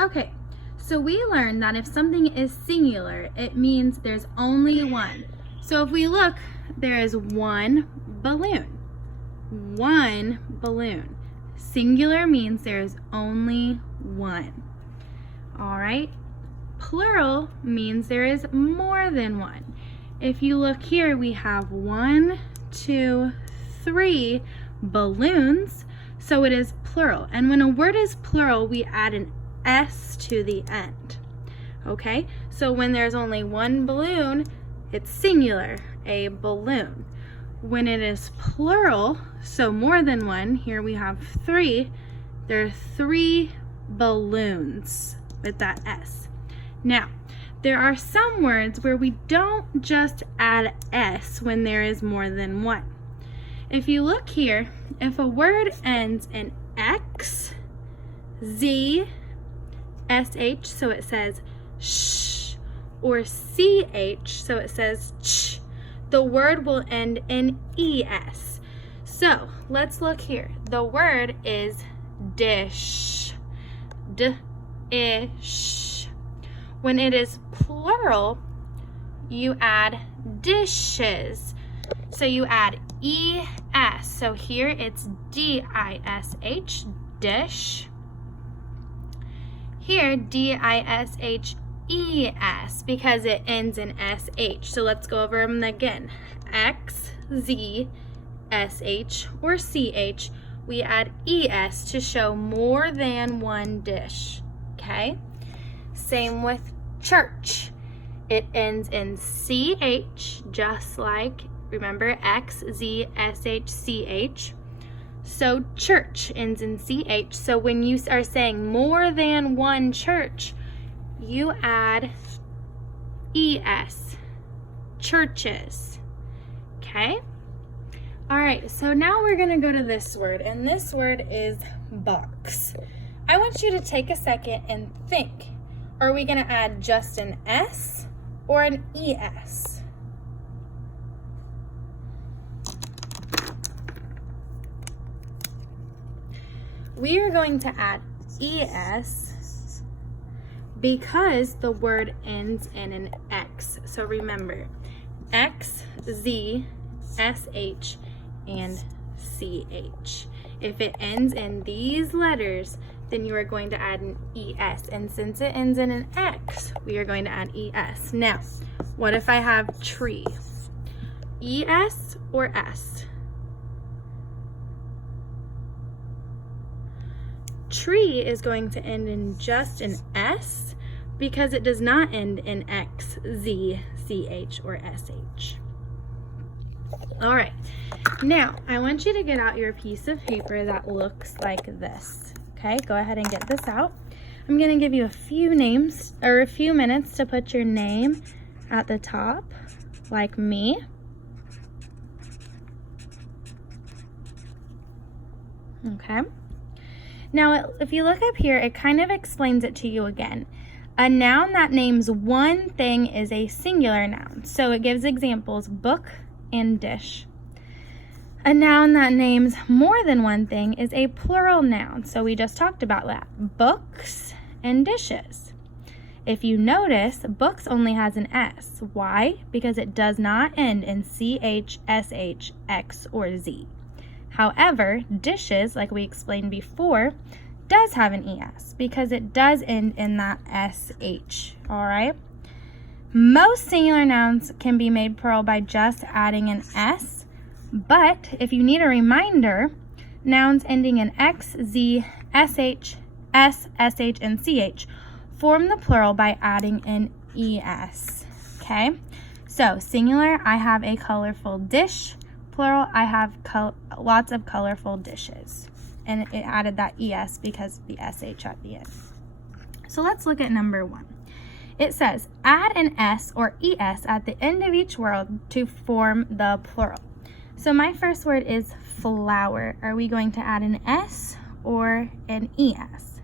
Okay, so we learned that if something is singular, it means there's only one. So if we look, there is one balloon. One balloon. Singular means there is only one. All right. Plural means there is more than one. If you look here, we have 1, 2, 3 balloons, so it is plural. And when a word is plural, we add an S to the end. Okay, so when there's only one balloon, it's singular, a balloon. When it is plural, so more than one, here we have 3, there are 3 balloons with that S. Now, there are some words where we don't just add S when there is more than one. If you look here, if a word ends in X, Z, SH, so it says sh, or CH, so it says ch, the word will end in ES. So let's look here. The word is dish, d-ish. When it is plural, you add dishes. So you add ES. So here it's D-I-S-H, dish. Here, D-I-S-H-E-S, because it ends in S-H. So let's go over them again. X, Z, S-H, or C-H. We add E-S to show more than one dish, okay? Same with church. It ends in CH, just like, remember, X, Z, SH, CH. So church ends in CH. So when you are saying more than one church, you add ES, churches, okay? All right, so now we're gonna go to this word, and this word is box. I want you to take a second and think. Are we gonna add just an S or an ES? We are going to add ES because the word ends in an X. So remember, X, Z, SH, and CH. If it ends in these letters, then you are going to add an ES. And since it ends in an X, we are going to add ES. Now, what if I have tree? ES or S? Tree is going to end in just an S because it does not end in X, Z, CH, or SH. All right, now I want you to get out your piece of paper that looks like this. Okay, go ahead and get this out. I'm gonna give you a few names, or a few minutes to put your name at the top, like me. Okay. Now, if you look up here, it kind of explains it to you again. A noun that names one thing is a singular noun. So it gives examples, book and dish. A noun that names more than one thing is a plural noun. So we just talked about that, books and dishes. If you notice, books only has an S. Why? Because it does not end in CH, SH, X, or Z. However, dishes, like we explained before, does have an ES because it does end in that SH, all right? Most singular nouns can be made plural by just adding an S, but if you need a reminder, nouns ending in X, Z, SH, S, SH, and CH form the plural by adding an ES, okay? So singular, I have a colorful dish. Plural, I have lots of colorful dishes. And it added that ES because of the SH at the end. So let's look at number 1. It says, add an S or ES at the end of each word to form the plural. So my first word is flower. Are we going to add an S or an ES?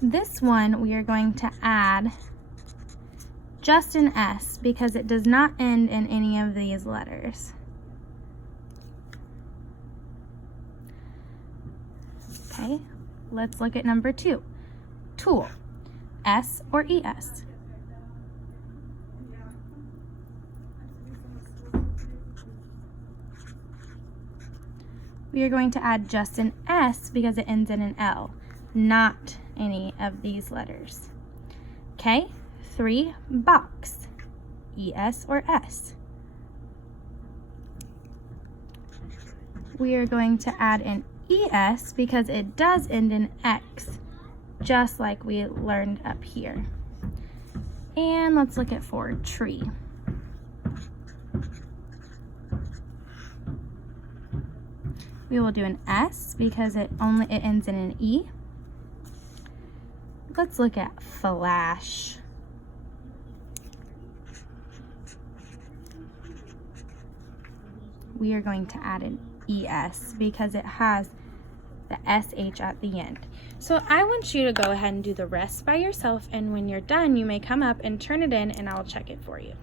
This one we are going to add just an S because it does not end in any of these letters. Okay, let's look at number 2. tool, S or ES. We are going to add just an S because it ends in an L, not any of these letters. Okay, 3, box, ES or S. We are going to add an ES because it does end in X, just like we learned up here. And let's look at 4, tree. We will do an S because it ends in an E. Let's look at flash. We are going to add an ES because it has the SH at the end. So I want you to go ahead and do the rest by yourself, and when you're done, you may come up and turn it in and I'll check it for you.